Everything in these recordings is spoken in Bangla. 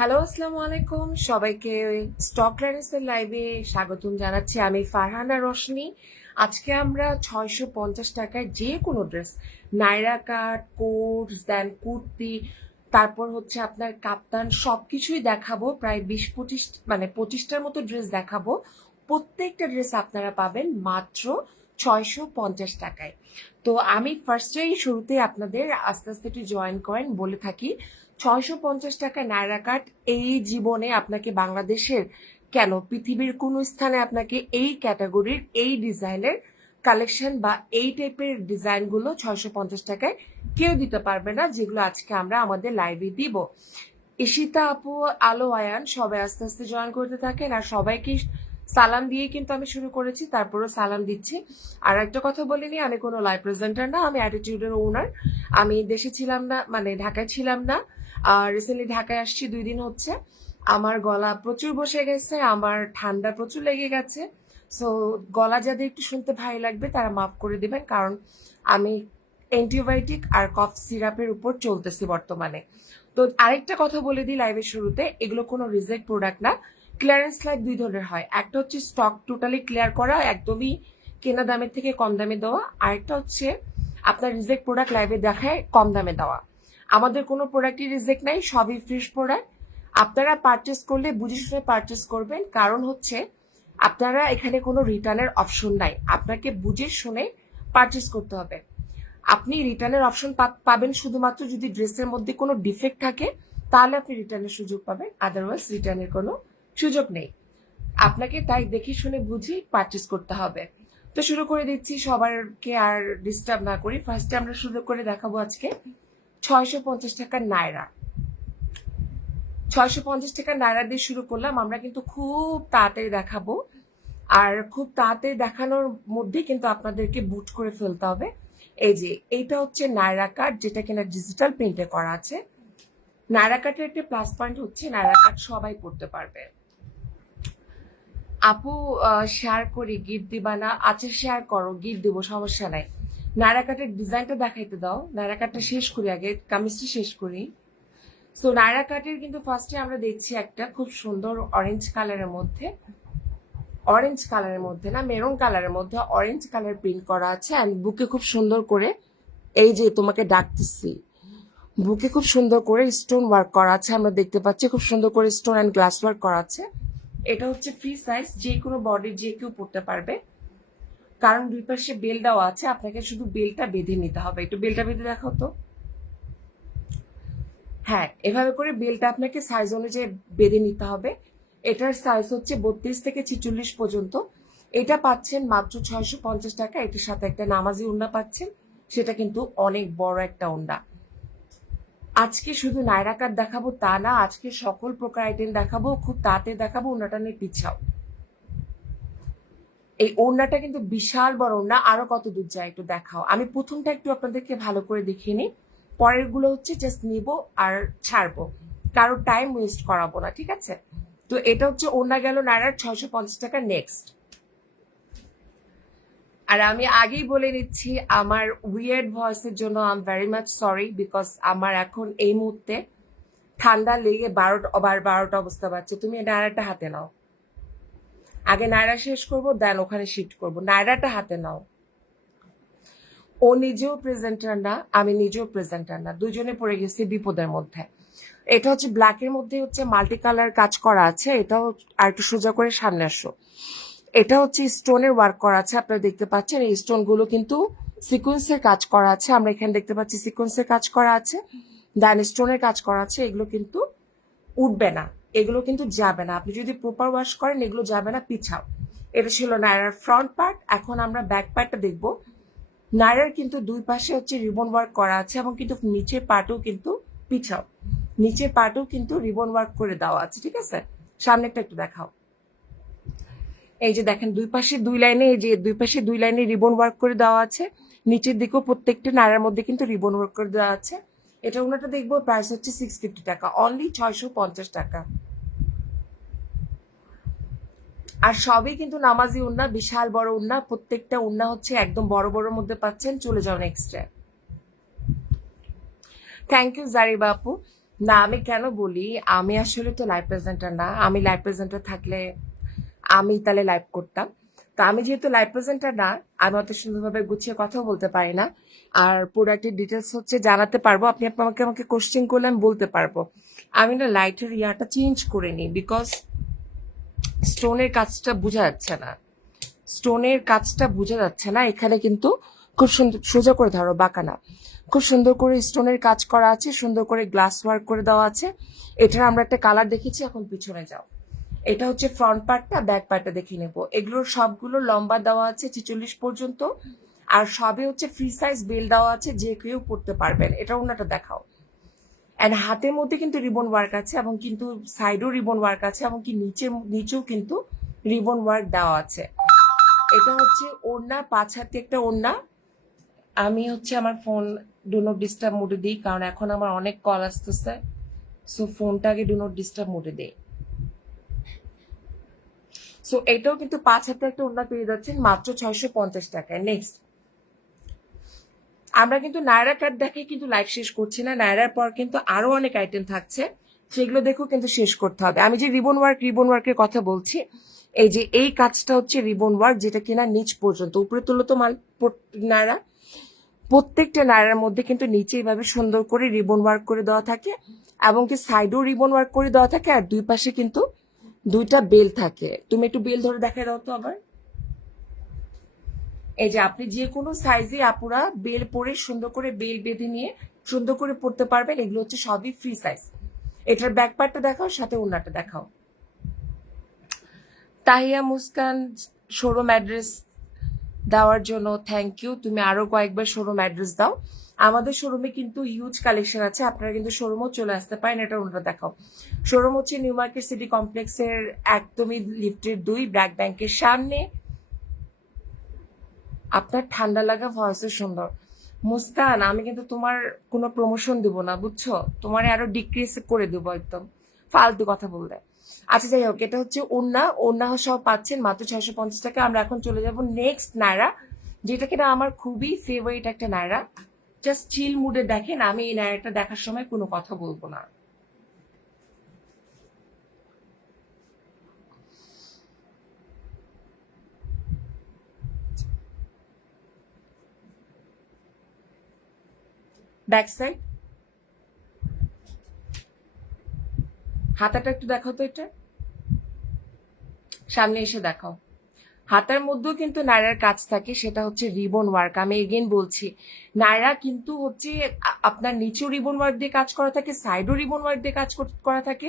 হ্যালো আসসালামু আলাইকুম। সবাইকে স্টক ল্যান্ডসের লাইভে স্বাগতম জানাচ্ছি। আমি ফারহানা রশনি। আজকে আমরা ছয়শো পঞ্চাশ টাকায় যে কোনো ড্রেস নাইরা কাট কোটস দেন কুর্তি, তারপর হচ্ছে আপনার কাপ্তান সব কিছুই দেখাবো। প্রায় বিশ পঁচিশ মানে পঁচিশটার মতো ড্রেস দেখাবো। প্রত্যেকটা ড্রেস আপনারা পাবেন মাত্র ছয়শো পঞ্চাশ টাকায়। তো আমি ফার্স্টেই শুরুতে আপনাদের আস্তে আস্তে একটু জয়েন করেন, বলে থাকি। ছয়শো পঞ্চাশ টাকা নায়রা কাট এই জীবনে আপনাকে বাংলাদেশের কেন? পৃথিবীর কোন স্থানে আপনাকে এই ক্যাটাগরির, এই ডিজাইনের কালেকশন বা এই টাইপের ডিজাইনগুলো ছয়শো পঞ্চাশ টাকায় কেউ দিতে পারবে না, যেগুলো আজকে আমরা আমাদের লাইভে দিব। ঈশিতা আপু, আলো, আয়ান সবাই আস্তে আস্তে জয়েন করতে থাকেন আর সবাইকে সালাম দিয়ে কিন্তু আমি শুরু করেছি, তারপরও সালাম দিচ্ছি। আর একটা কথা বলিনি আমি কোনো লাইভ প্রেজেন্টার না, আমি অ্যাটিটিউডের ওনার আমি দেশে ছিলাম না মানে ঢাকায় ছিলাম না আর রিসেন্টলি ঢাকায় আসছি, দুই দিন হচ্ছে। আমার গলা প্রচুর বসে গেছে, আমার ঠান্ডা প্রচুর লেগে গেছে। সো গলা যাদের একটু শুনতে ভাই লাগবে, তারা মাফ করে দিবেন, কারণ আমি অ্যান্টিবায়োটিক আর কফ সিরাপের উপর চলতেছি বর্তমানে। তো আরেকটা কথা বলে দিই লাইভের শুরুতে, এগুলো কোনো রিজেক্ট প্রোডাক্ট না। ক্লিয়ারেন্স লাইভ দুই ধরনের হয়। একটা হচ্ছে স্টক টোটালি ক্লিয়ার করা, একদমই কেনা দামের থেকে কম দামে দেওয়া। আরেকটা হচ্ছে আপনার রিজেক্ট প্রোডাক্ট লাইভে দেখায় কম দামে দেওয়া। আমাদের কোনো প্রোডাক্টই রিজেক্ট নাই, সবই ফ্রেশ প্রোডাক্ট আপনারা পারচেস করলে, বুঝে শুনে পারচেস করবেন। কারণ হচ্ছে, আপনারা এখানে কোনো রিটার্নের অপশন নাই। আপনাকে বুঝে শুনে পারচেস করতে হবে। আপনি রিটার্নের অপশন পাবেন শুধুমাত্র যদি ড্রেসের মধ্যে কোনো ডিফেক্ট থাকে, তাহলে আপনি রিটার্নের সুযোগ পাবেন। আদারওয়াইজ রিটার্নের কোনো সুযোগ নেই। আপনাকে তাই দেখে শুনে বুঝে পারচেস করতে হবে। তো শুরু করে দিচ্ছি। সবারকে আর ডিস্টার্ব না করি। ফার্স্টে আমরা শুরু করে দেখাবো আজকে। ছয়শো পঞ্চাশ টাকার নায়রা ছয়শো পঞ্চাশ টাকার নায়রা দিয়ে শুরু করলাম, আমরা কিন্তু খুব তাড়াতাড়ি দেখাবো। আর খুব তাড়াতাড়ি দেখানোর মধ্যে কিন্তু আপনাদেরকে বুট করে ফেলতে হবে। এই যে, এইটা হচ্ছে নায়রা কার্ড যেটা কিনা ডিজিটাল প্রিন্টে করা আছে। নায়রা কার্ডের একটা প্লাস পয়েন্ট হচ্ছে নায়রা কার্ড সবাই পড়তে পারবে। আপু শেয়ার করি গিফট দিবা না? আচ্ছা শেয়ার করো গিফট দিব, সমস্যা নাই। নায়রা কাটের ডিজাইনটা দেখাইতে দাও। নায়রা কাটটা শেষ করি আগে, কামিজটা শেষ করি। সো নায়রা কাটের কিন্তু ফার্স্টে আমরা দেখছি একটা খুব সুন্দর অরেঞ্জ কালারের মধ্যে অরেঞ্জ কালারের মধ্যে না মেরুন কালারের মধ্যে অরেঞ্জ কালার প্রিন্ট করা আছে অ্যান্ড বুকে খুব সুন্দর করে, এই যে তোমাকে ডাকতেছি বুকে খুব সুন্দর করে স্টোন ওয়ার্ক করা আছে, আমরা দেখতে পাচ্ছি খুব সুন্দর করে স্টোন অ্যান্ড গ্লাস ওয়ার্ক করা আছে। এটা হচ্ছে ফ্রি সাইজ যে কোনো বডি যে কেউ পড়তে পারবে। কারণ দুই পাশে বেল দেওয়া আছে, আপনাকে শুধু বেলটা বেঁধে নিতে হবে। একটু বেলটা বেঁধে দেখাও তো। হ্যাঁ এভাবে করে বেলটা আপনাকে সাইজ অনুযায়ী বেঁধে নিতে হবে। এটার সাইজ হচ্ছে বত্রিশ থেকে ছিচল্লিশ পর্যন্ত। এটা পাচ্ছেন মাত্র ছয়শো পঞ্চাশ টাকা। এটির সাথে একটা নামাজি উন্ডা পাচ্ছেন। সেটা কিন্তু অনেক বড় একটা উন্ডা আজকে শুধু নায়রাকার দেখাবো তা না, আজকে সকল প্রকার আইটেম দেখাবো, খুব তাতে দেখাবো ওনাটা নিয়ে পিছাও। এই ওড়নাটা কিন্তু বিশাল বড় ওড়না, আরও কত দূর যায় একটু দেখাও। আমি প্রথমটা একটু আপনাদেরকে ভালো করে দেখিয়ে নিই। পরেরগুলো হচ্ছে জাস্ট নিব আর ছাড়বো। কারও টাইম ওয়েস্ট করাবো না, ঠিক আছে? তো এটা হচ্ছে ওড়না গেল নাইরার ছয়শো পঞ্চাশ টাকা নেক্সট আর আমি আগেই বলে নিচ্ছি, আমার উইয়ার্ড ভয়েসের জন্য I am very much sorry because আমার এখন এই মুহূর্তে ঠান্ডা লেগে বারোটা বারোটা অবস্থা পাচ্ছে তুমি নায়রাটা হাতে নাও। আগে নায়রা শেষ করব দেন ওখানে শিফট করব। নায়রাটা হাতে নাও। ও নিজেও প্রেজেন্টার না, আমি নিজেও প্রেজেন্টার না। দুজনে পড়ে গেছি বিপদের মধ্যে। এটা হচ্ছে ব্ল্যাকের মধ্যে হচ্ছে মাল্টি কালার কাজ করা আছে, এটাও আর একটু সোজা করে সামনে আসো। এটা হচ্ছে স্টোনের ওয়ার্ক করা আছে, আপনারা দেখতে পাচ্ছেন, এই স্টোনগুলো কিন্তু সিকোয়েন্সের কাজ করা আছে। আমরা এখানে দেখতে পাচ্ছি সিকোয়েন্সের কাজ করা আছে দেন স্টোনের কাজ করা আছে, এগুলো কিন্তু উঠবে না। এগুলো কিন্তু যাবে না। আপনি যদি প্রপার ওয়াশ করেন, এগুলো যাবে না, পিছাও। এটা ছিল নায়রার ফ্রন্ট পার্ট এখন আমরা ব্যাক পার্টটা দেখব। নায়রার কিন্তু দুই পাশে হচ্ছে রিবন ওয়ার্ক করা আছে এবং কিন্তু নিচের পার্টও কিন্তু পিছাও। নিচের পার্টও কিন্তু রিবন ওয়ার্ক করে দেওয়া আছে, ঠিক আছে? সামনেটা একটু দেখাও। এই যে দেখেন, দুই পাশে দুই লাইনে, এই যে দুই পাশে দুই লাইনে রিবন ওয়ার্ক করে দেওয়া আছে। নিচের দিকেও প্রত্যেকটা নাড়ার মধ্যে কিন্তু রিবন ওয়ার্ক করে দেওয়া আছে। এটা ওনাটা দেখব প্রাইস হচ্ছে সিক্স ফিফটি টাকা অনলি ছয়শো পঞ্চাশ টাকা। আর সবই কিন্তু নামাজি উন্না, বিশাল বড় উন্না, প্রত্যেকটা উন্না হচ্ছে একদম বড় বড় মধ্যে পাচ্ছেন, চলে যাও নেক্সট থ্যাংক ইউ জারি বাপু। না, আমি কেন বলি, আমি আসলে তো লাইভ প্রেজেন্টার না, আমি লাইভ প্রেজেন্টার থাকলে আমি তাহলে লাইভ করতাম। তো আমি যেহেতু লাইভ প্রেজেন্টার না, আমি অত সুন্দরভাবে গুছিয়ে কথা বলতে পারি না। আর প্রোডাক্টের ডিটেলস হচ্ছে জানাতে পারব। আপনি আমাকে আমাকে কোশ্চেন করলে আমি বলতে পারব। আমি না লাইটের ইয়াটা চেঞ্জ করে নিই বিকজ স্টোনের কাজটা বোঝা যাচ্ছে না। স্টোনের কাজটা বোঝা যাচ্ছে না। এখানে কিন্তু খুব সুন্দর, সোজা করে ধরো, বাঁকা না। খুব সুন্দর করে স্টোনের কাজ করা আছে, সুন্দর করে গ্লাস ওয়ার্ক করে দেওয়া আছে। এটার আমরা একটা কালার দেখেছি, এখন পিছনে যাও। এটা হচ্ছে ফ্রন্ট পার্টটা ব্যাক পার্টটা দেখে নেব। এগুলোর সবগুলো লম্বা দেওয়া আছে ছেচল্লিশ পর্যন্ত। আর সবে হচ্ছে ফ্রি সাইজ বেল দেওয়া আছে, যে কেউ পড়তে পারবেন। এটা ওনাটা দেখাও। অ্যান্ড হাতের মধ্যে কিন্তু রিবন ওয়ার্ক আছে এবং কিন্তু সাইডও রিবন ওয়ার্ক আছে এবং কি নিচে নিচেও কিন্তু রিবন ওয়ার্ক দেওয়া আছে। এটা হচ্ছে ওড়না, পাঁচ হাতে একটা ওড়না। আমি হচ্ছে আমার ফোন ডু নট ডিস্টার্ব মোডে দিই, কারণ এখন আমার অনেক কল আসতেছে। সো ফোনটা আগে ডু নট ডিস্টার্ব মোডে দেই। সো এটাও কিন্তু পাঁচ হাতে একটা ওড়না পেয়ে যাচ্ছেন মাত্র ছয়শো পঞ্চাশ টাকায়। নেক্সট আমরা কিন্তু নায়রা কাট দেখে কিন্তু লাইভ শেষ করছি না। নায়রার পর কিন্তু আরও অনেক আইটেম থাকছে। সেগুলো দেখেও কিন্তু শেষ করতে হবে। আমি যে রিবন ওয়ার্ক রিবন ওয়ার্কের কথা বলছি, এই যে এই কাজটা হচ্ছে রিবন ওয়ার্ক যেটা কিনা নিচ পর্যন্ত, উপরে তুলো তো মাল নায়রা প্রত্যেকটা নায়রার মধ্যে কিন্তু নিচে এইভাবে সুন্দর করে রিবন ওয়ার্ক করে দেওয়া থাকে এবং কি সাইডেও রিবন ওয়ার্ক করে দেওয়া থাকে আর দুই পাশে কিন্তু দুইটা বেল থাকে। তুমি একটু বেল ধরে দেখাই দাও তো আবার। এই যে আপনি যে কোনো সাইজে আপুরা বেল পরে সুন্দর করে বেল বেঁধে নিয়ে সুন্দর করে পড়তে পারবেন। এগুলো হচ্ছে সবই ফ্রি সাইজ এটার ব্যাক পার্টটা দেখাও, সাথে ওনাটা দেখাও। তাহিয়া মুস্কান শোরুম অ্যাড্রেস দেওয়ার জন্য থ্যাংক ইউ তুমি আরও কয়েকবার শোরুম অ্যাড্রেস দাও। আমাদের শোরুমে কিন্তু হিউজ কালেকশন আছে। আপনারা কিন্তু শোরুমও চলে আসতে পারেন, এটা ওনাটা দেখাও। শোরুম হচ্ছে নিউ মার্কেট সিটি কমপ্লেক্সের একদমই লিফটের দুই ব্র্যাক ব্যাংকের সামনে। আপনার ঠান্ডা লাগা ভয়েসে সুন্দর। মুস্কান আমি কিন্তু তোমার কোনো প্রমোশন দিব না, বুঝছ? তোমার আরও ডিক্রিজ করে দেবো একদম। ফালতু কথা বললে। আচ্ছা যাই হোক, এটা হচ্ছে ওন্না ওন্না সব পাচ্ছেন, মাত্র ছয়শো পঞ্চাশ টাকা। আমরা এখন চলে যাব নেক্সট নায়রা, যেটা কিনা আমার খুবই ফেভারিট একটা নায়রা। জাস্ট চিল মুডে দেখেন, আমি এই নায়রাটা দেখার সময় কোনো কথা বলব না। ব্যাক সাইড হাতাটা একটু দেখাও তো এটা। সামনে এসে দেখাও। হাতার মধ্যেও কিন্তু নায়রার কাজ থাকে, সেটা হচ্ছে রিবন ওয়ার্ক। আমি এগেন বলছি, নায়রা কিন্তু হচ্ছে আপনার নিচেও রিবন ওয়ার্ক দিয়ে কাজ করা থাকে সাইডও রিবন ওয়ার্ক দিয়ে কাজ করা থাকে।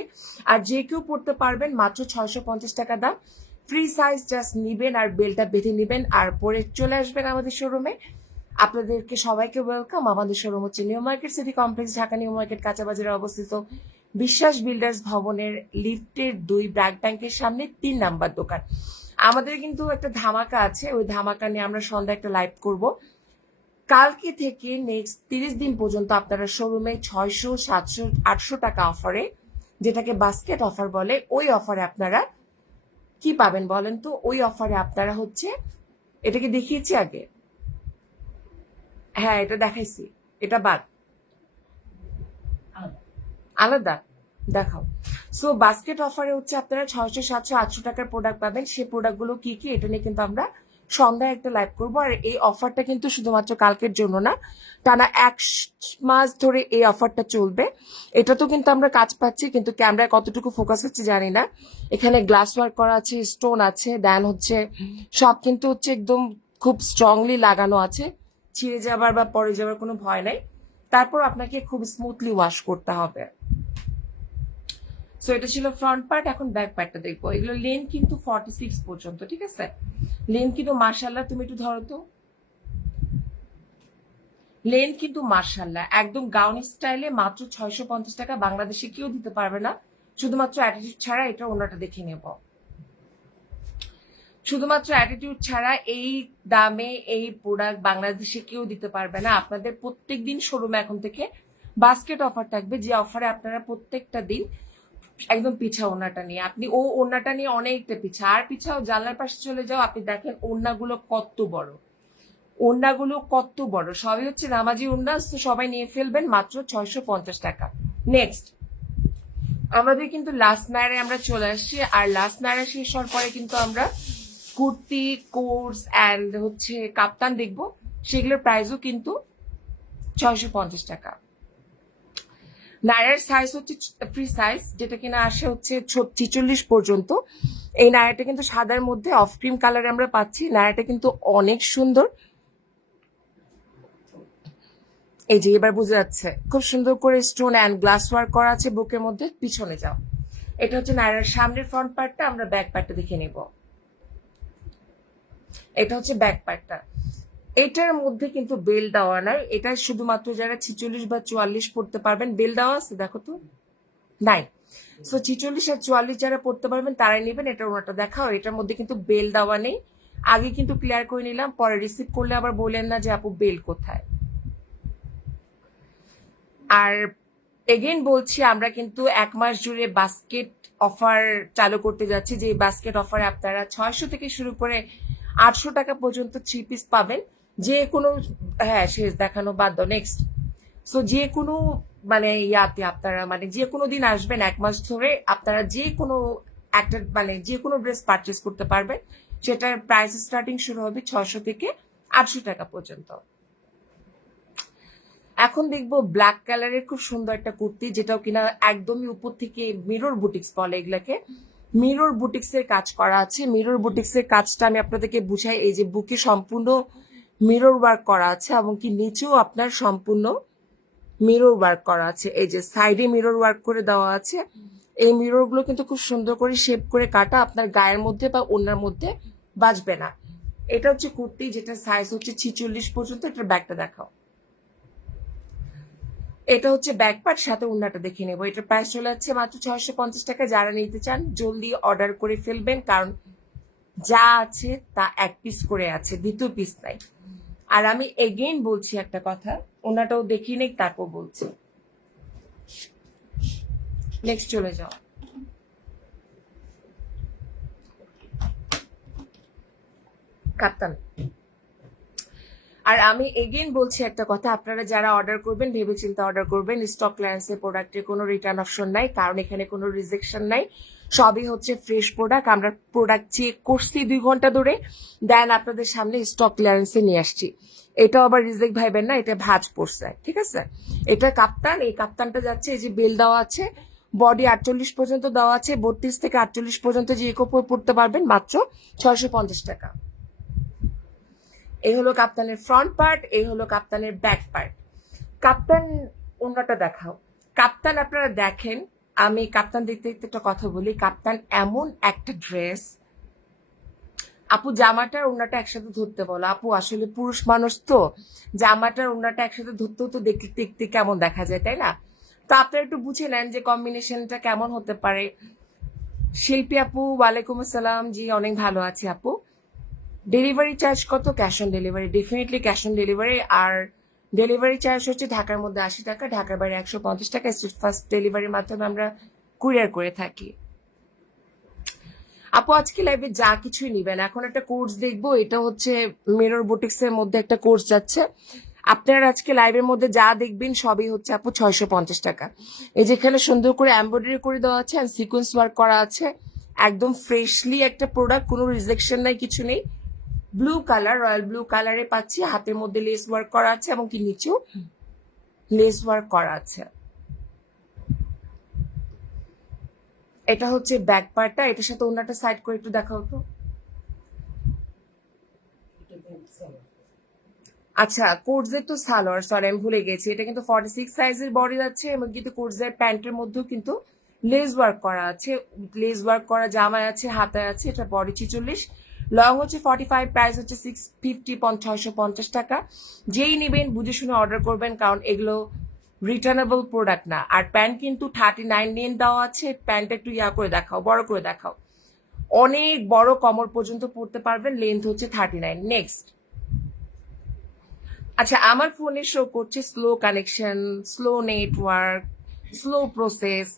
আর যে কেউ পড়তে পারবেন মাত্র ছয়শো পঞ্চাশ টাকা দাম। ফ্রি সাইজ জাস্ট নিবেন আর বেলটা বেঁধে নিবেন আর পরে চলে আসবেন আমাদের শোরুমে আপনাদেরকে সবাইকে ওয়েলকাম আমাদের শোরুম হচ্ছে New Market City complex Dhaka New Market কাঁচাবাজারে অবস্থিত বিশ্বাস বিল্ডার্স ভবনের লিফটের দুই ব্র্যাক ব্যাংকের সামনে তিন নাম্বার দোকান। আমাদের কিন্তু একটা ধামাকা আছে, ওই ধামাকা নিয়ে আমরা সন্ধ্যা একটা লাইভ করব। কালকে থেকে নেক্সট তিরিশ দিন পর্যন্ত আপনারা শোরুমে ছয়শো, সাতশো, আটশো টাকা অফারে যেটাকে বাস্কেট অফার বলে, ওই অফারে আপনারা কি পাবেন বলেন তো? ওই অফারে আপনারা হচ্ছে, এটাকে দেখিয়েছি আগে। হ্যাঁ এটা দেখাইছি। এটা বাদ। আলাদা। দেখাও। সো বাস্কেট অফারে হচ্ছে আপনারা ছয়শো, সাতশো, আটশো টাকার প্রোডাক্ট পাবেন। সেই প্রোডাক্টগুলো কি কি, এটা নিয়ে কিন্তু আমরা সন্ধ্যায় একটা লাইভ করব। আর এই অফারটা কিন্তু শুধুমাত্র কালকের জন্য না, টানা এক মাস ধরে এই অফারটা চলবে। এটা তো কিন্তু আমরা কাজ পাচ্ছি, কিন্তু ক্যামেরায় কতটুকু ফোকাস হচ্ছে জানি না। এখানে গ্লাস ওয়ার্ক করা আছে স্টোন আছে দেন হচ্ছে সব কিন্তু হচ্ছে একদম খুব স্ট্রংলি লাগানো আছে। ছিঁড়ে যাবার বা পরে যাবার কোনো ভয় নাই। তারপর আপনাকে খুব স্মুথলি ওয়াশ করতে হবে। সো এটা ছিল ফ্রন্ট পার্ট এখন ব্যাক পার্টটা দেখব। এগুলো লেন কিন্তু ফর্টি সিক্স পর্যন্ত, ঠিক আছে? লেন কিন্তু মার্শাল্লাহ তুমি একটু ধরো তো। লেন কিন্তু মার্শাল্লাহ একদম গাউন স্টাইলে মাত্র ছয়শো পঞ্চাশ টাকা বাংলাদেশে কেউ দিতে পারবে না। শুধুমাত্র অ্যাটিটিউড ছাড়া এটা ওনাটা দেখে নেব। শুধুমাত্র অ্যাটিটিউড ছাড়া এই দামে এই প্রোডাক্ট বাংলাদেশে কেউ দিতে পারবে না। আপনাদের প্রত্যেক দিন শোরুমে এখন থেকে বাস্কেট অফার থাকবে। যে অফারে আপনারা প্রত্যেকটা দিন একদম পিছা ওনাটা নিয়ে। আপনি ও ওনাটা নিয়ে অনেকটা পিছা আর পিছাও জানলার পাশে চলে যাও, আপনি দেখেন ওড়নাগুলো কত বড়। ওড়নাগুলো কত বড়। সবই হচ্ছে নামাজি ওড়না, তো সবাই নিয়ে ফেলবেন মাত্র ছয়শো পঞ্চাশ টাকা। নেক্সট আমাদের কিন্তু লাস্ট নায়ারে আমরা চলে আসছি। আর লাস্ট নায়ারে শেষ হওয়ার পরে কিন্তু আমরা কুর্তি কোর্স অ্যান্ড হচ্ছে কাপ্তান দেখব। সেগুলোর প্রাইসও কিন্তু ছয়শো পঞ্চাশ টাকা। নায়ার সাইজ হচ্ছে ফ্রি সাইজ যেটা কিনা আসে হচ্ছে ছিচল্লিশ পর্যন্ত। এই নায়ারটা কিন্তু সাদার মধ্যে অফ ক্রিম কালারে আমরা পাচ্ছি। নায়ারটা কিন্তু অনেক সুন্দর। এই যে এবার বোঝা যাচ্ছে, খুব সুন্দর করে স্টোন অ্যান্ড গ্লাস ওয়ার্ক করা আছে বুকের মধ্যে। পিছনে যাও। এটা হচ্ছে নায়রার সামনের ফ্রন্ট পার্টটা আমরা ব্যাক পার্টটা দেখে নিব। এটা হচ্ছে ব্যাক পার্টটা এটার মধ্যে কিন্তু বেল দেওয়া নাই। এটা শুধুমাত্র যারা ছিচল্লিশ বা চুয়াল্লিশ পড়তে পারবেন, বেল দেওয়া আছে? দেখো তো। নাই। সো ছিচল্লিশ আর চুয়াল্লিশ যারা পড়তে পারবেন, তারাই নেবেন। এটা ওনাটা দেখাও। এটার মধ্যে কিন্তু বেল দেওয়া নেই। আগে কিন্তু ক্লিয়ার করে নিলাম, পরে রিসিভ করলে আবার বললেন না যে, আপু, বেল কোথায়? আর এগেন বলছি, আমরা কিন্তু এক মাস জুড়ে বাস্কেট অফার চালু করতে যাচ্ছি। যে বাস্কেট অফারে আপনারা ছয়শো থেকে শুরু করে আটশো টাকা পর্যন্ত থ্রি পিস পাবেন। যে কোনো হ্যাঁ শেষ দেখানো বাদ দাও নেক্সট সো যে কোনো মানে ইয়াতে আপনারা মানে যে কোনো দিন আসবেন এক মাস ধরে, আপনারা যে কোনো একটা মানে যে কোনো ড্রেস পারচেস করতে পারবেন। সেটার প্রাইস স্টার্টিং শুরু হবে ছশো থেকে আটশো টাকা পর্যন্ত। এখন দেখব ব্ল্যাক কালারের খুব সুন্দর একটা কুর্তি, যেটাও কিনা একদমই উপর থেকে মিরর বুটিক্স বলে এগুলাকে। মিরর বুটিক্স এর কাজ করা আছে। মিরর বুটিক্স এর কাজটা আমি আপনাদেরকে বুঝাই, এই যে বুকে সম্পূর্ণ মিরর ওয়ার্ক করা আছে এবং কি নিচেও আপনার সম্পূর্ণ মিরর ওয়ার্ক করা আছে। এই যে সাইডে মিরর ওয়ার্ক করে দেওয়া আছে। এই মিররগুলো কিন্তু খুব সুন্দর করে শেপ করে কাটা আপনার গায়ের মধ্যে বা ওনার মধ্যে বাজবে না। এটা হচ্ছে কুর্তি যেটা সাইজ হচ্ছে ছিচল্লিশ পর্যন্ত এটার ব্যাগটা দেখাও। এটা হচ্ছে ব্যাক পার্ট, সাথে উন্নাটা দেখে নেব। এটার প্রাইস চলে যাচ্ছে মাত্র ছয়শো পঞ্চাশ টাকা। যারা নিতে চান, জলদি অর্ডার করে ফেলবেন, কারণ যা আছে তা এক পিস করে আছে, দ্বিতীয় পিস নাই। আর আমি এগেইন বলছি একটা কথা, ওনাটাও দেখি নেই, তারপর বলছি। নেক্সট চলে যাও। কাপ্তান। আর আমি এগেইন বলছি একটা কথা, আপনারা যারা অর্ডার করবেন ভেবে চিন্তে অর্ডার করবেন স্টক ক্লিয়ারেন্সের প্রোডাক্টের কোনো রিটার্ন অপশন নাই, কারণ এখানে কোনো রিজেকশন নাই। সবই হচ্ছে ফ্রেশ প্রোডাক্ট আমরা প্রোডাক্ট চেক করছি দুই ঘণ্টা ধরে। দেন আপনাদের সামনে স্টক ক্লিয়ারেন্সে নিয়ে আসছি। এটাও আবার রিজেক্ট ভাইবেন না, এটা ভাজ পড়ছে, ঠিক আছে? এটা কাপ্তান, এই কাপ্তানটা যাচ্ছে, এই যে বেল দেওয়া আছে বডি আটচল্লিশ পর্যন্ত দেওয়া আছে, বত্রিশ থেকে আটচল্লিশ পর্যন্ত যে কোপর পড়তে পারবেন, মাত্র ছয়শো পঞ্চাশ টাকা। এই হলো কাপ্তানের ফ্রন্ট পার্ট এই হলো কাপ্তানের ব্যাক পার্ট কাপ্তান, অন্যটা দেখাও। কাপ্তান আপনারা দেখেন আমি কাপ্তান দেখতে দেখতে একটা কথা বলি। কাপ্তান এমন একটা ড্রেস আপু, জামাটার ওনাটা একসাথে ধরতে বলো। আপু, আসলে পুরুষ মানুষ তো। জামাটার ওনাটা একসাথে ধরতেও তো দেখতে দেখতে কেমন দেখা যায়, তাই না? তো আপনারা একটু বুঝে নেন যে কম্বিনেশনটা কেমন হতে পারে। শিল্পী আপু, ওয়ালাইকুম আসসালাম। জি, অনেক ভালো আছি আপু। ডেলিভারি চার্জ কত? Cash on delivery definitely cash on delivery R delivery charge হচ্ছে ঢাকার মধ্যে আশি টাকা, ঢাকার বাইরে একশো পঞ্চাশ টাকা। স্ট্রিট ফার্স্ট ডেলিভারির মাধ্যমে আমরা কুরিয়ার করে থাকি। আপু, আজকে লাইভে যা কিছুই নিবেন, এখন একটা কোর্স দেখব, এটা হচ্ছে মেরর বুটিক্স এর মধ্যে একটা কোর্স যাচ্ছে। আপনারা আজকে লাইভের মধ্যে যা দেখবেন, সবই হচ্ছে আপু ছয়শো পঞ্চাশ টাকা। এই যেখানে সুন্দর করে এমব্রয়ডারি করে দেওয়া আছে আর সিকোয়েন্স ওয়ার্ক করা আছে। একদম ফ্রেশলি একটা প্রোডাক্ট কোনো রিজেকশন নাই, কিছু নেই। ব্লু কালার রয়্যাল ব্লু কালারে পাচ্ছি। হাতের মধ্যে লেস ওয়ার্ক করা আছে এবং কি নিচেও লেস ওয়ার্ক করা আছে। এটা হচ্ছে ব্যাক পার্টটা এটার সাথে অন্যটা সাইড করে একটু দেখাও তো। আচ্ছা কোর্সের তো সালোয়ার সরি আমি ভুলে গেছি। এটা কিন্তু ফর্টি সিক্স সাইজের বডি যাচ্ছে এবং কিন্তু কোর্সের প্যান্টের মধ্যেও কিন্তু লেস ওয়ার্ক করা আছে। লেস ওয়ার্ক করা জামায় আছে, হাতায় আছে। এটা বডি ছিচল্লিশ। লং হচ্ছে ফর্টি ফাইভ প্রাইস হচ্ছে সিক্স ফিফটি ছয়শো পঞ্চাশ টাকা। যেই নেবেন, বুঝে শুনে অর্ডার করবেন, কারণ এগুলো রিটার্নেবল প্রোডাক্ট না। আর প্যান্ট কিন্তু থার্টি নাইন নিয়ে দেওয়া আছে প্যান্টটা একটু ইয়া করে দেখাও, বড় করে দেখাও। অনেক বড় কমর পর্যন্ত পড়তে পারবেন লেন্থ হচ্ছে থার্টি নাইন নেক্সট আচ্ছা আমার ফোনে শো করছে slow connection slow network slow process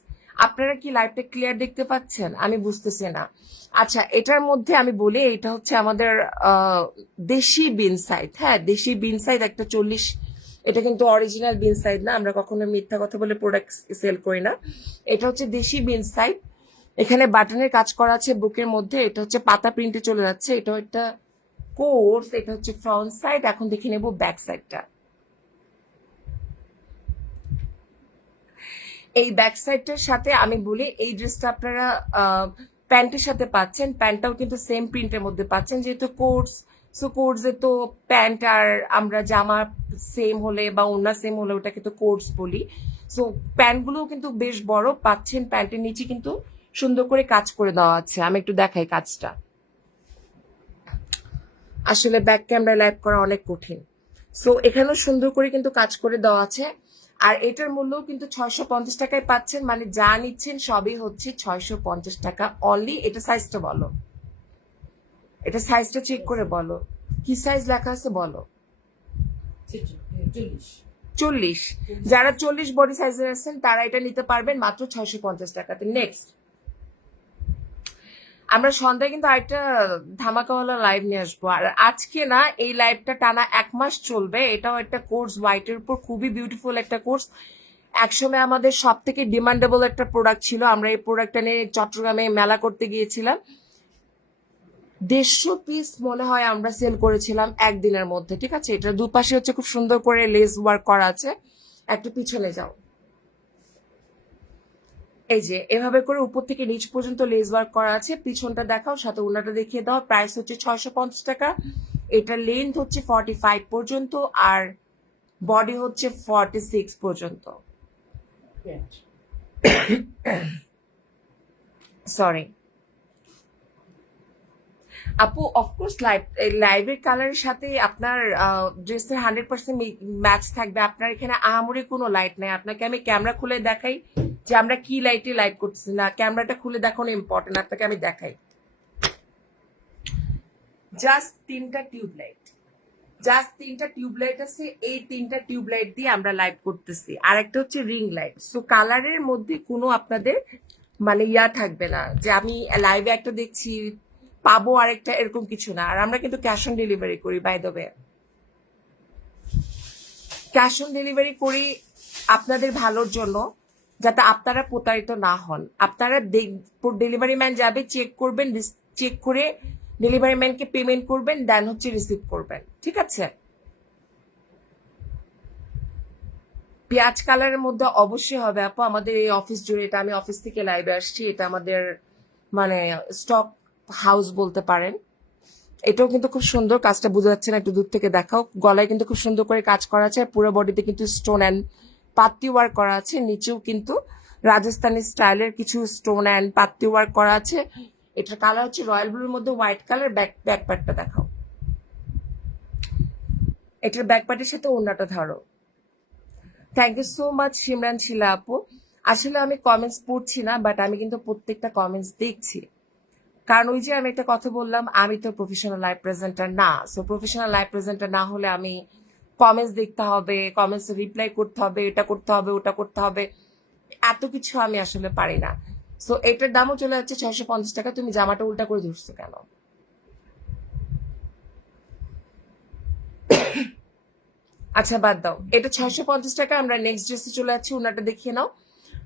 আপনারা কি লাইভটা ক্লিয়ার দেখতে পাচ্ছেন? আমি বুঝতেছি না। আচ্ছা এটার মধ্যে আমি বলি এটা হচ্ছে আমাদের দেশি বিনসাইড হ্যাঁ দেশি বিনসাইড একটা চল্লিশ, এটা কিন্তু অরিজিনাল বিন সাইড না, আমরা কখনো মিথ্যা কথা বলে প্রোডাক্ট সেল করি না। এটা হচ্ছে দেশি বিন সাইড এখানে বাটনের কাজ করা আছে বুকের মধ্যে, এটা হচ্ছে পাতা প্রিন্টে চলে যাচ্ছে এটা একটা কোর্স এটা হচ্ছে ফ্রন্ট সাইড এখন দেখে নেব ব্যাক সাইডটা এই ব্যাক সাইডটার সাথে আমি বলি, এই ড্রেসটা আপনারা প্যান্টের সাথে পাচ্ছেন। প্যান্টটাও কিন্তু সেম প্রিন্টের মধ্যে পাচ্ছেন। যেহেতু কোর্স সো কোর্সে তো প্যান্ট আর আমরা জামা সেম হলে বা অন্য সেম হলে ওটাকে তো কোর্স বলি। সো প্যান্টগুলোও কিন্তু বেশ বড়, পাচ্ছেন প্যান্টের নিচে কিন্তু সুন্দর করে কাজ করে দেওয়া আছে। আমি একটু দেখাই কাজটা। আসলে ব্যাক ক্যামেরা লাইভ করা অনেক কঠিন। সো এখানেও সুন্দর করে কিন্তু কাজ করে দেওয়া আছে। আর এটার মূল্য কিন্তু ছয়শো পঞ্চাশ টাকায় পাচ্ছেন। মানে যা নিচ্ছেন সবই হচ্ছে ছয়শো পঞ্চাশ টাকা। অলি এটা সাইজটা বলো। এটা সাইজটা চেক করে বলো। কি সাইজ লেখা আছে বলো? চল্লিশ। যারা চল্লিশ বডি সাইজের আছেন, তারা এটা নিতে পারবেন মাত্র ছয়শো পঞ্চাশ টাকাতে। নেক্সট আমরা সন্ধ্যায় কিন্তু আরেকটা ধামাকাওয়ালা লাইভ নিয়ে আসব। আর আজকে না, এই লাইভটা টানা এক মাস চলবে। এটাও একটা কোর্স হোয়াইটের উপর খুবই বিউটিফুল একটা কোর্স একসময় আমাদের সব থেকে ডিমান্ডেবল একটা প্রোডাক্ট ছিল। আমরা এই প্রোডাক্টটা নিয়ে চট্টগ্রামে মেলা করতে গিয়েছিলাম। দেড়শো পিস মনে হয় আমরা সেল করেছিলাম একদিনের মধ্যে, ঠিক আছে? এটা দুপাশে হচ্ছে খুব সুন্দর করে লেস ওয়ার্ক করা আছে। একটু পিছনে যাও। এই যে এভাবে করে উপর থেকে নিচ পর্যন্ত লেস ওয়ার্ক করা আছে। পিছনটা দেখাও সাথে ওনাটা দেখিয়ে দাও। প্রাইস হচ্ছে ছয়শো পঞ্চাশ টাকা। এটা লেন্থ হচ্ছে ফর্টি ফাইভ পর্যন্ত আর বডি হচ্ছে ফর্টি সিক্স পর্যন্ত সরি আপু অফকোর্স লাইভ লাইভের কালারের সাথে আপনার ড্রেসের হান্ড্রেড পার্সেন্ট ম্যাচ থাকবে। আপনার এখানে আহামরি কোনো লাইট নাই। আপনাকে আমি ক্যামেরা খুলে দেখাই যে আমরা কি লাইটে লাইভ করতেছি না। ক্যামেরাটা খুলে দেখানো ইম্পর্টেন্ট আপনাকে আমি দেখাই। জাস্ট তিনটা টিউব লাইট জাস্ট তিনটা টিউব লাইট আছে। এই তিনটা টিউব লাইট দিয়ে আমরা লাইভ করতেছি। আর একটা হচ্ছে রিং লাইট সো কালারের মধ্যে কোনো আপনাদের মানে ইয়া থাকবে না। যে আমি লাইভে একটা দেখছি পাবো আরেকটা, এরকম কিছু না। আর আমরা কিন্তু ক্যাশ অন ডেলিভারি করি by the way cash on delivery করি আপনাদের ভালোর জন্য, যাতে আপনারা প্রতারিত না হন। আপনারা ডেলিভারি ম্যান যাবে চেক করবেন চেক করে ডেলিভারি ম্যানকে পেমেন্ট করবেন দেন হচ্ছে রিসিভ করবেন। ঠিক আছে? পেঁয়াজ কালারের মধ্যে অবশ্যই হবে, আপু। আমাদের এই অফিস জুড়ে, এটা আমি অফিস থেকে লাইভে আসছি, এটা আমাদের মানে স্টক হাউস বলতে পারেন। এটাও কিন্তু খুব সুন্দর, কাজটা বোঝা যাচ্ছে না, একটু দূর থেকে দেখাও। গলায় কিন্তু খুব সুন্দর করে কাজ করা আছে পুরো বডিতে কিন্তু স্টোন অ্যান্ড পাত্তি ওয়ার্ক করা আছে। নিচেও কিন্তু রাজস্থানি স্টাইলের কিছু স্টোন অ্যান্ড পাত্তি ওয়ার্ক করা আছে। এটার কালার হচ্ছে রয়্যাল ব্লুর মধ্যে হোয়াইট কালার ব্যাক ব্যাক প্যাটটা দেখাও। এটার ব্যাক প্যাটের সাথে ওড়নাটা ধরো। Thank you so much Simran Shila আপু। আসলে আমি কমেন্টস পড়ছি না বাট আমি কিন্তু প্রত্যেকটা কমেন্টস দেখছি। কারণ ওই যে আমি একটা কথা বললাম, আমি তো প্রফেশনাল লাইভ প্রেজেন্টার না। সো প্রফেশনাল লাইভ প্রেজেন্টার না হলে আমি কমেন্টস দেখতে হবে কমেন্টস রিপ্লাই করতে হবে, এটা করতে হবে, ওটা করতে হবে। এত কিছু আমি আসলে পারি না। সো এটার দামও চলে যাচ্ছে ছয়শো পঞ্চাশ টাকা। তুমি জামাটা উল্টা করে ধরছো কেন? আচ্ছা বাদ দাও। এটা ছয়শো পঞ্চাশ টাকা, আমরা নেক্সট ড্রেসে চলে যাচ্ছি ওনাটা দেখিয়ে নাও।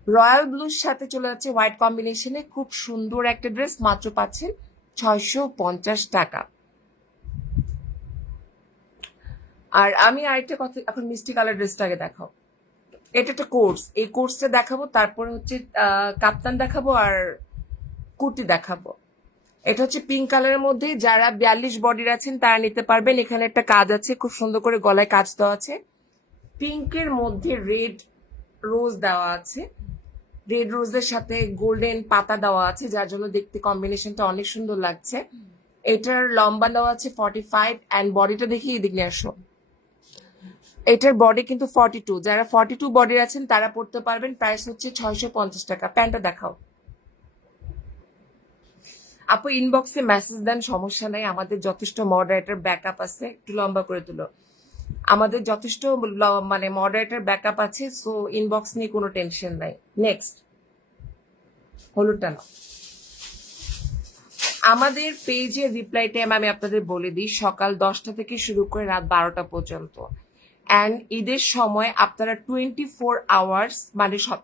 রয়্যাল ব্লুর সাথে চলে যাচ্ছে হোয়াইট কম্বিনেশনে খুব সুন্দর একটা ড্রেস, মাত্র পাচ্ছেন ছয়শো পঞ্চাশ টাকা। আর আমি আরেকটা কথা, এখন মিষ্টি কালার ড্রেসটাকে দেখাও। এটা একটা কোর্স, এই কোর্সটা দেখাবো, তারপরে হচ্ছে কাপ্তান দেখাবো আর কুর্তি দেখাবো। এটা হচ্ছে পিঙ্ক কালারের মধ্যে, যারা বিয়াল্লিশ বডির আছেন তারা নিতে পারবেন। এখানে একটা কাজ আছে, খুব সুন্দর করে গলায় কাজ দেওয়া আছে। পিঙ্কের মধ্যে রেড রোজ দেওয়া আছে। রেড রোজের সাথে গোল্ডেন পাতা দেওয়া আছে, যার জন্য দেখতে কম্বিনেশনটা অনেক সুন্দর লাগছে। এটার লম্বা দেওয়া আছে ফর্টি ফাইভ অ্যান্ড বডিটা দেখি এদিক নিয়ে আসো। এটার বডি কিন্তু ফর্টি টু যারা ফর্টি টু বডির আছেন, তারা পড়তে পারবেন প্রাইস হচ্ছে ছয়শো পঞ্চাশ টাকা। প্যান্টটা দেখাও। আপু ইনবক্সে মেসেজ দেন, সমস্যা নাই। আমাদের যথেষ্ট মডারেটার ব্যাকআপ আছে। একটু লম্বা করে তুলো। আমাদের যথেষ্ট মানে মডারেটার ব্যাকআপ আছে সো ইনবক্স নিয়ে কোনো টেনশন নাই। নেক্সট হলুদটা নাও। আমাদের পেজের রিপ্লাই টাইম আমি আপনাদের বলে দিই, সকাল দশটা থেকে শুরু করে রাত বারোটা পর্যন্ত। অ্যান্ড ঈদের সময় আপনারা টোয়েন্টি ফোর আওয়ার্স মানে সব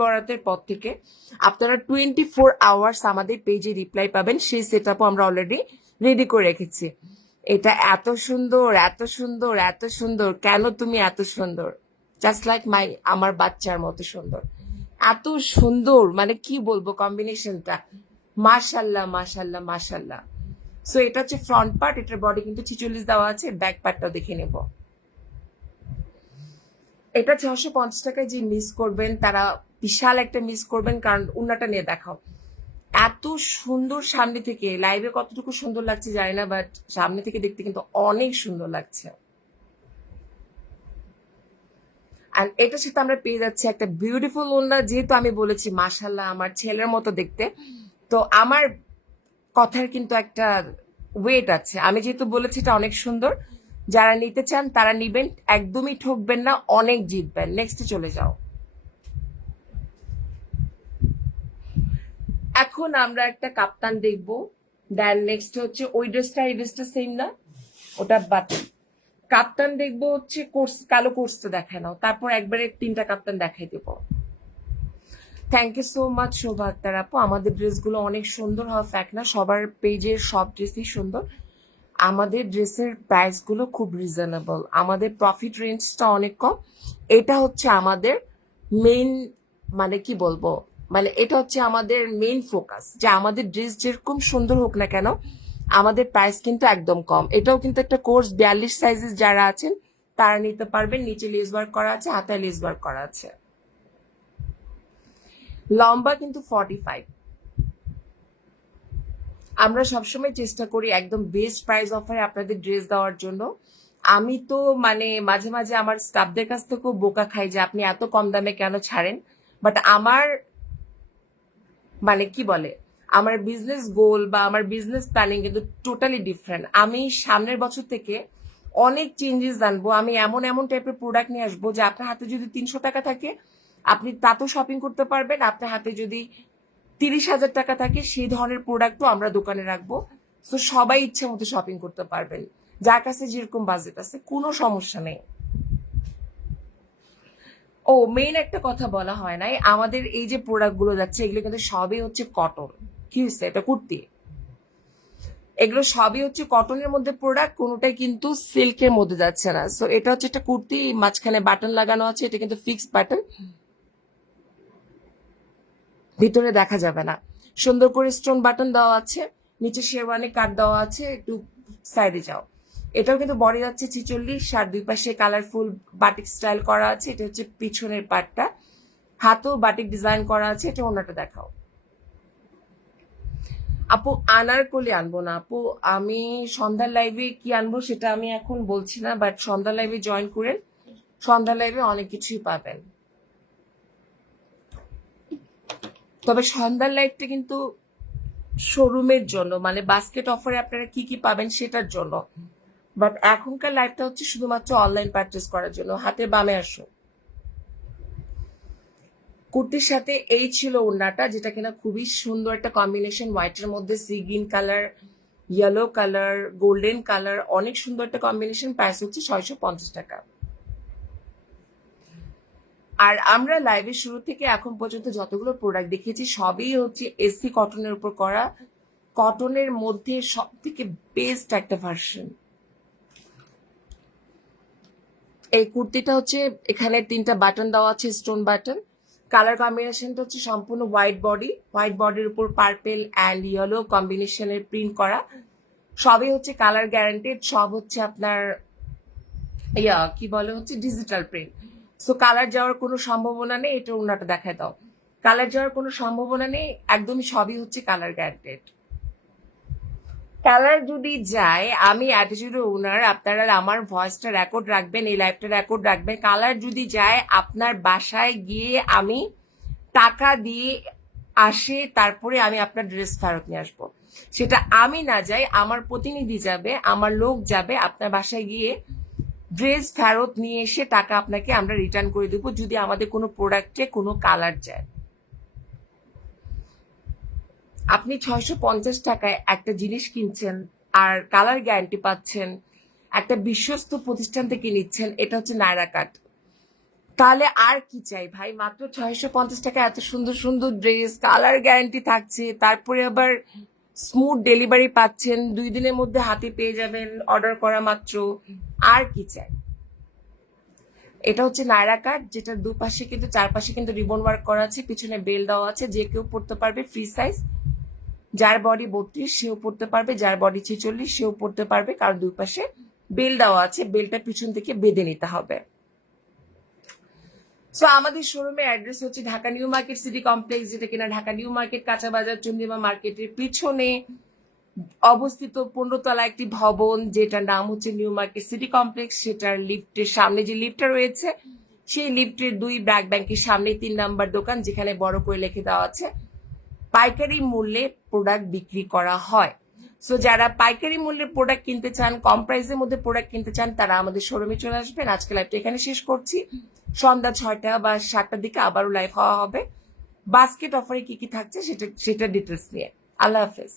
বরাতের পর থেকে আপনারা টোয়েন্টি ফোর আওয়ার্স আমাদের পেজে রিপ্লাই পাবেন, সেই সেট আমরা অলরেডি রেডি করে রেখেছি। এটা এত সুন্দর এত সুন্দর এত সুন্দর। কেন তুমি এত সুন্দর? জাস্ট লাইক মাই আমার বাচ্চার মতো সুন্দর। এত সুন্দর মানে কি বলব কম্বিনেশনটা মাশাল্লাহ মাশাল্লাহ মাশাল্লাহ। সো এটা হচ্ছে ফ্রন্ট পার্ট এটার বডি কিন্তু ছিচল্লিশ দেওয়া আছে ব্যাক পার্টটাও দেখে নেব। এটা ছশো পঞ্চাশ টাকায় যে মিস করবেন, তারা বিশাল একটা মিস করবেন, কারণ উন্নাটা নিয়ে দেখাও। এত সুন্দর সামনে থেকে লাইভে কতটুকু সুন্দর লাগছে জানি না বাট সামনে থেকে দেখতে কিন্তু অনেক সুন্দর লাগছে। আর এটার সাথে আমরা পেয়ে যাচ্ছি একটা বিউটিফুল ওনার যেহেতু আমি বলেছি মাসাল্লাহ আমার ছেলের মতো দেখতে। তো আমার কথার কিন্তু একটা ওয়েট আছে। আমি যেহেতু বলেছি, এটা অনেক সুন্দর। যারা নিতে চান, তারা নিবেন, একদমই ঠকবেন না, অনেক জিতবেন। নেক্সটে চলে যাও। এখন আমরা একটা কাপ্তান দেখব। দেন নেক্সট হচ্ছে ওই ড্রেসটা এই ড্রেসটা সেম না। ওটা বাদ। কাপ্তান দেখব হচ্ছে কোর্স, কালো কোর্সটা দেখায় নাও তারপর একবারে তিনটা কাপ্তান দেখাই দেবো। Thank you so much Shobha Akter আপু। আমাদের ড্রেসগুলো অনেক সুন্দর হওয়া ফ্যাক্ট না। সবার পেজের সব ড্রেসই সুন্দর। আমাদের ড্রেসের প্রাইসগুলো খুব রিজনেবল আমাদের প্রফিট রেঞ্জটা অনেক কম। এটা হচ্ছে আমাদের মেইন মানে কি বলব? মানে এটা হচ্ছে আমাদের মেইন ফোকাস যে আমাদের ড্রেস যেরকম সুন্দর হোক না কেন, আমাদের প্রাইস কিন্তু একদম কম। এটাও কিন্তু একটা কোর্স বিয়াল্লিশ সাইজেস যারা আছেন, তারা নিতে পারবেন। নিচে লেস ওয়ার্ক করা আছে, হাতায় লেস ওয়ার্ক করা আছে। লম্বা কিন্তু ফর্টি ফাইভ আমরা সবসময় চেষ্টা করি একদম বেস্ট প্রাইস অফারে আপনাদের ড্রেস দেওয়ার জন্য। আমি তো মানে মাঝে মাঝে আমার স্টাফদের কাছ থেকেও বোকা খাই যে আপনি এত কম দামে কেন ছাড়েন। বাট আমার মানে কি বলে? আমার বিজনেস গোল বা আমার বিজনেস প্ল্যানিং কিন্তু টোটালি ডিফারেন্ট আমি সামনের বছর থেকে অনেক চেঞ্জেস আনব, আমি এমন এমন টাইপের প্রোডাক্ট নিয়ে আসব যে আপনার হাতে যদি তিনশো টাকা থাকে, আপনি তাতেও শপিং করতে পারবেন। আপনার হাতে যদি তিরিশ হাজার টাকা থাকে, সেই ধরনের প্রোডাক্টও আমরা দোকানে রাখব। তো সবাই ইচ্ছে মতো শপিং করতে পারবেন। যার কাছে যেরকম বাজেট আছে, কোনো সমস্যা নেই। ও মেইন একটা কথা বলা হয় নাই, আমাদের এই যে প্রোডাক্টগুলো যাচ্ছে, এগুলো কিন্তু সবই হচ্ছে কটন কি হচ্ছে এটা কুর্তি। এগুলো সবই হচ্ছে কটনের মধ্যে প্রোডাক্ট কোনোটাই কিন্তু সিল্কের মধ্যে যাচ্ছে না। সো এটা হচ্ছে একটা কুর্তি, মাঝখানে বাটন লাগানো আছে, এটা কিন্তু ফিক্স বাটন ভিতরে দেখা যাবে না। সুন্দর করে স্টোন বাটন দেওয়া আছে, নিচে শেরওয়ানি কাট দেওয়া আছে, একটু সাইডে যাও। এটাও কিন্তু বডি যাচ্ছে ছিচল্লিশ, আর দুই পাশে কালারফুল বাটিক স্টাইল করা আছে। এটা হচ্ছে পিছনের পার্টটা হাতেও বাটিক ডিজাইন করা আছে। এটা ওনাটা দেখাও। আপু, আনার আনারকলি আনব না। আপু, আমি সন্ধ্যার লাইভে কি আনব সেটা আমি এখন বলছি না বাট সন্ধ্যা লাইভে জয়েন করেন। সন্ধ্যা লাইভে অনেক কিছুই পাবেন। তবে সন্ধ্যার লাইভটা কিন্তু শোরুমের জন্য মানে বাস্কেট অফারে আপনারা কি কি পাবেন সেটার জন্য। বাট এখনকার লাইফটা হচ্ছে শুধুমাত্র অনলাইন পারচেস করার জন্য। হাতে বামে আসো। কুর্তির সাথে এই ছিল ওড়নাটা, যেটা কিনা খুবই সুন্দর একটা কম্বিনেশন হোয়াইটের মধ্যে sea green colour yellow colour golden colour অনেক সুন্দর একটা কম্বিনেশন প্রাইস হচ্ছে ছয়শো পঞ্চাশ টাকা। আর আমরা লাইভের শুরু থেকে এখন পর্যন্ত যতগুলো প্রোডাক্ট দেখেছি সবই হচ্ছে এসি কটনের উপর করা। কটনের মধ্যে সব থেকে বেস্ট একটা ভার্সন এই কুর্তিটা হচ্ছে, এখানে তিনটা বাটন দেওয়া আছে স্টোন বাটন কালার কম্বিনেশনটা হচ্ছে সম্পূর্ণ হোয়াইট বডি হোয়াইট বডির উপর পার্পেল অ্যান্ড ইয়েলো কম্বিনেশনের প্রিন্ট করা। সবই হচ্ছে কালার গ্যারান্টেড সব হচ্ছে আপনার, ইয়া, কি বলে হচ্ছে ডিজিটাল প্রিন্ট সো কালার যাওয়ার কোনো সম্ভাবনা নেই, এটা ওনাটা দেখায় দাও। কালার যাওয়ার কোনো সম্ভাবনা নেই, একদমই সবই হচ্ছে কালার গ্যারান্টেড কালার যদি যায়, আমি অ্যাটিটিউড ওনার আপনারা আমার ভয়েসটা রেকর্ড রাখবেন, এই লাইভটা রেকর্ড রাখবেন। কালার যদি যায়, আপনার বাসায় গিয়ে আমি টাকা দিয়ে আসে, তারপরে আমি আপনার ড্রেস ফেরত নিয়ে আসব। সেটা আমি না যাই, আমার প্রতিনিধি যাবে, আমার লোক যাবে, আপনার বাসায় গিয়ে ড্রেস ফেরত নিয়ে এসে টাকা আপনাকে আমরা রিটার্ন করে দেবো, যদি আমাদের কোনো প্রোডাক্টে কোনো কালার যায়। আপনি ছয়শো পঞ্চাশ টাকায় একটা জিনিস কিনছেন আর কালার গ্যারান্টি পাচ্ছেন, একটা বিশ্বস্ত প্রতিষ্ঠান থেকে নিচ্ছেন, এটা হচ্ছে নায়রা কাট। তাহলে আর কি চাই ভাই? মাত্র ছয়শো পঞ্চাশ টাকা এত সুন্দর সুন্দর ড্রেস, কালার গ্যারান্টি থাকছে, তারপরে আবার স্মুথ ডেলিভারি পাচ্ছেন, দুই দিনের মধ্যে হাতে পেয়ে যাবেন অর্ডার করা মাত্র। আর কি চাই? এটা হচ্ছে নায়রা কাট, যেটা দুপাশে কিন্তু, চারপাশে কিন্তু রিবন ওয়ার্ক করা আছে, পিছনে বেল দেওয়া আছে, যে কেউ পড়তে পারবে, ফ্রি সাইজ। যার বডি বত্রিশ, সেও পড়তে পারবে। যার বডি ছেচল্লিশ, সেও পড়তে পারবে। কারণ দুই পাশে বেল দেওয়া আছে। বেলটা পিছন থেকে বেঁধে নিতে হবে। সো আমাদের শোরুমের অ্যাড্রেস হচ্ছে Dhaka New Market City complex, যেটা কিনা ঢাকা নিউ মার্কেট, কাঁচা বাজার চন্ডিমা মার্কেটের পিছনে অবস্থিত পনেরোতলা একটি ভবন, যেটার নাম হচ্ছে নিউ মার্কেট সিটি কমপ্লেক্স। সেটার লিফটের সামনে যে লিফটটা রয়েছে, সেই লিফটের দুই ব্যাক ব্যাংকের সামনে তিন নাম্বার দোকান, যেখানে বড় করে লিখে দেওয়া আছে পাইকারি মূল্যে প্রোডাক্ট বিক্রি করা হয়। সো যারা পাইকারি মূল্যে প্রোডাক্ট কিনতে চান, কম প্রাইসের মধ্যে প্রোডাক্ট কিনতে চান, তারা আমাদের শোরুমে চলে আসবেন। আজকে লাইভটা এখানে শেষ করছি। সন্ধ্যা ছয়টা বা সাতটার দিকে আবারও লাইভ হওয়া হবে। বাস্কেট অফারে কি কি থাকছে সেটা সেটা ডিটেলস নিয়ে। আল্লাহ হাফেজ।